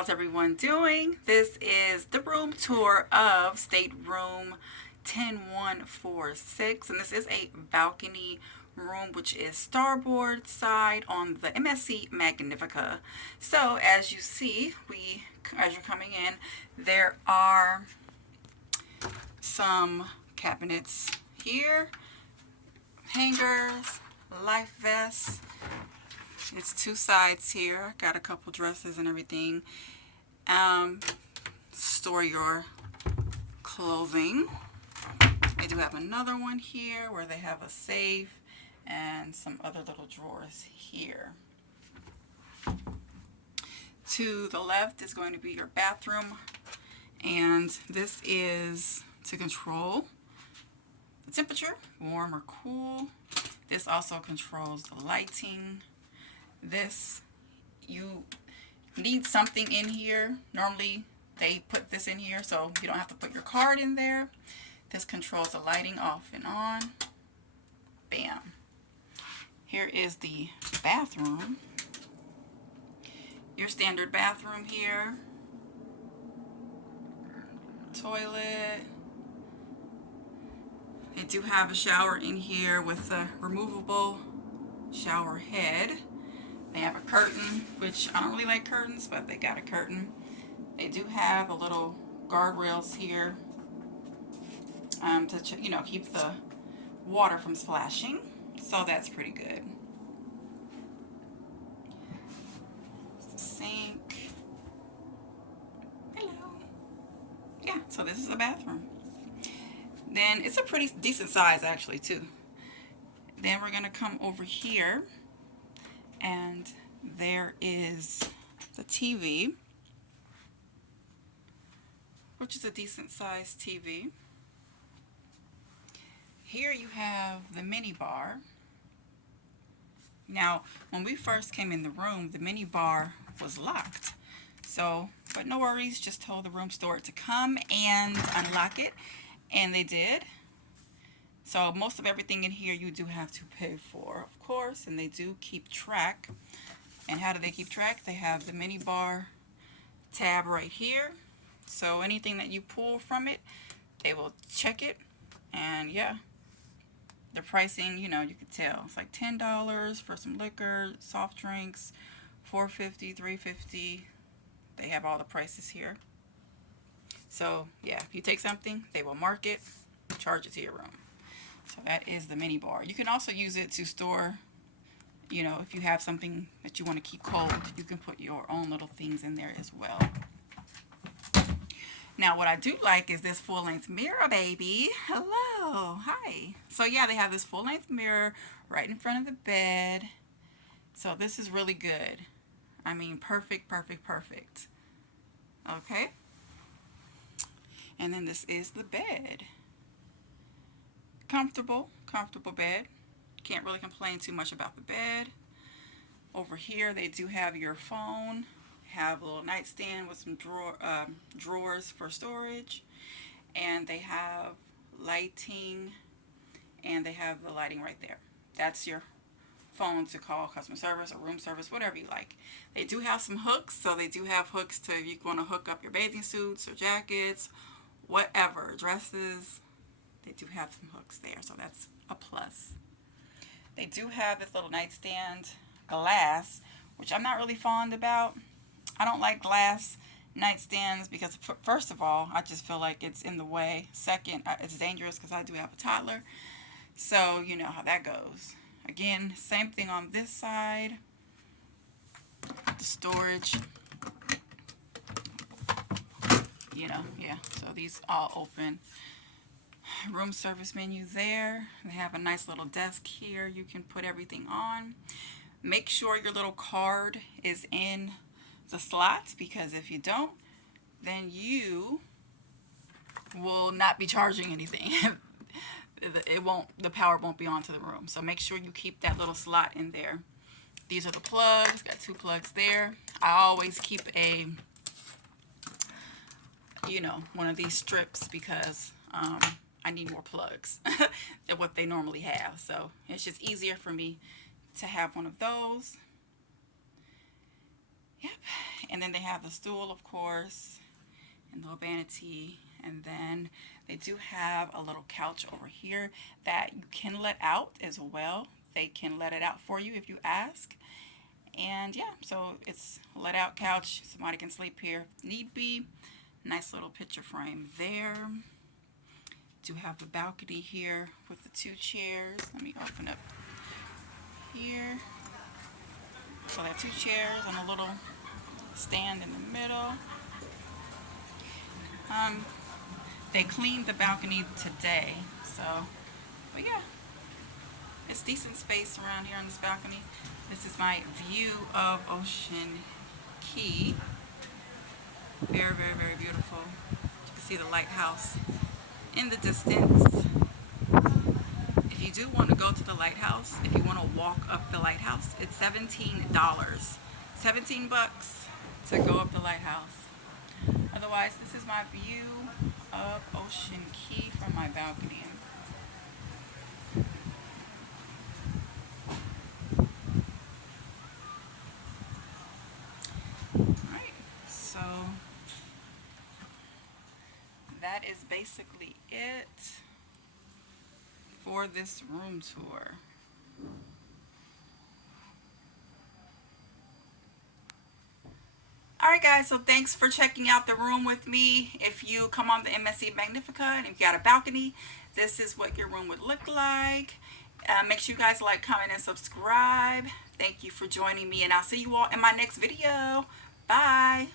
How's everyone doing? This is the room tour of stateroom 10146, and this is a balcony room which is starboard side on the MSC Magnifica. So as you see, as you're coming in, there are some cabinets here, hangers, life vests. It's two sides here. Got a couple dresses and everything. Store your clothing. They do have another one here where they have a safe and some other little drawers here. To the left is going to be your bathroom, and this is to control the temperature, warm or cool. This also controls the lighting. This, you need something in here. Normally they put this in here so you don't have to put your card in there. This controls the lighting off and on. Bam. Here is the bathroom. Your standard bathroom here. Toilet. They do have a shower in here with a removable shower head. They have a curtain, which I don't really like curtains, but they got a curtain. They do have a little guardrails here to keep the water from splashing. So that's pretty good. Sink. Hello. Yeah, so this is a bathroom. Then it's a pretty decent size actually too. Then we're gonna come over here, and there is the TV, which is a decent sized TV. Here you have the mini bar. Now, when we first came in the room, the mini bar was locked. But no worries, just told the room steward to come and unlock it, and they did. So most of everything in here you do have to pay for, of course, and they do keep track. And how do they keep track? They have the mini bar tab right here. So anything that you pull from it, they will check it. And yeah, the pricing, you could tell. It's like $10 for some liquor, soft drinks, $4.50, $3.50. They have all the prices here. So yeah, if you take something, they will mark it, charge it to your room. So that is the mini bar. You can also use it to store, if you have something that you want to keep cold, you can put your own little things in there as well. Now, what I do like is this full-length mirror, baby. Hello. Hi. So yeah, they have this full-length mirror right in front of the bed. So this is really good. I mean, perfect, perfect, perfect. Okay. And then this is the bed. Comfortable bed. Can't really complain too much about the bed. Over here they do have your phone. Have a little nightstand with some drawers for storage, and they have lighting, and they have the lighting right there. That's your phone to call customer service or room service, whatever you like. They do have some hooks, so they do have hooks to, if you want to hook up your bathing suits or jackets, whatever, dresses. They do have some hooks there, so that's a plus. They do have this little nightstand glass, which I'm not really fond about. I don't like glass nightstands because, first of all, I just feel like it's in the way. Second, it's dangerous because I do have a toddler. So you know how that goes. Again, same thing on this side. The storage. Yeah. So these all open. Room service menu there. They have a nice little desk here you can put everything on. Make sure your little card is in the slots, because if you don't, then you will not be charging anything. The power won't be onto the room. So make sure you keep that little slot in there. These are the plugs. Got two plugs there. I always keep one of these strips because I need more plugs than what they normally have. So it's just easier for me to have one of those. Yep. And then they have the stool, of course, and the little vanity. And then they do have a little couch over here that you can let out as well. They can let it out for you if you ask. And yeah, so it's a let out couch. Somebody can sleep here if need be. Nice little picture frame there. Do have the balcony here with the 2 chairs. Let me open up here. So they have 2 chairs and a little stand in the middle. They cleaned the balcony today, so, but yeah, it's decent space around here on this balcony. This is my view of Ocean Key. Very, very, very beautiful. You can see the lighthouse in the distance. If you do want to go to the lighthouse, if you want to walk up the lighthouse, it's $17. 17 bucks to go up the lighthouse. Otherwise, this is my view of Ocean Key from my balcony. Alright, so that is basically it for this room tour. Alright guys, so thanks for checking out the room with me. If you come on the MSC Magnifica and if you got a balcony, this is what your room would look like. Make sure you guys like, comment, and subscribe. Thank you for joining me, and I'll see you all in my next video. Bye.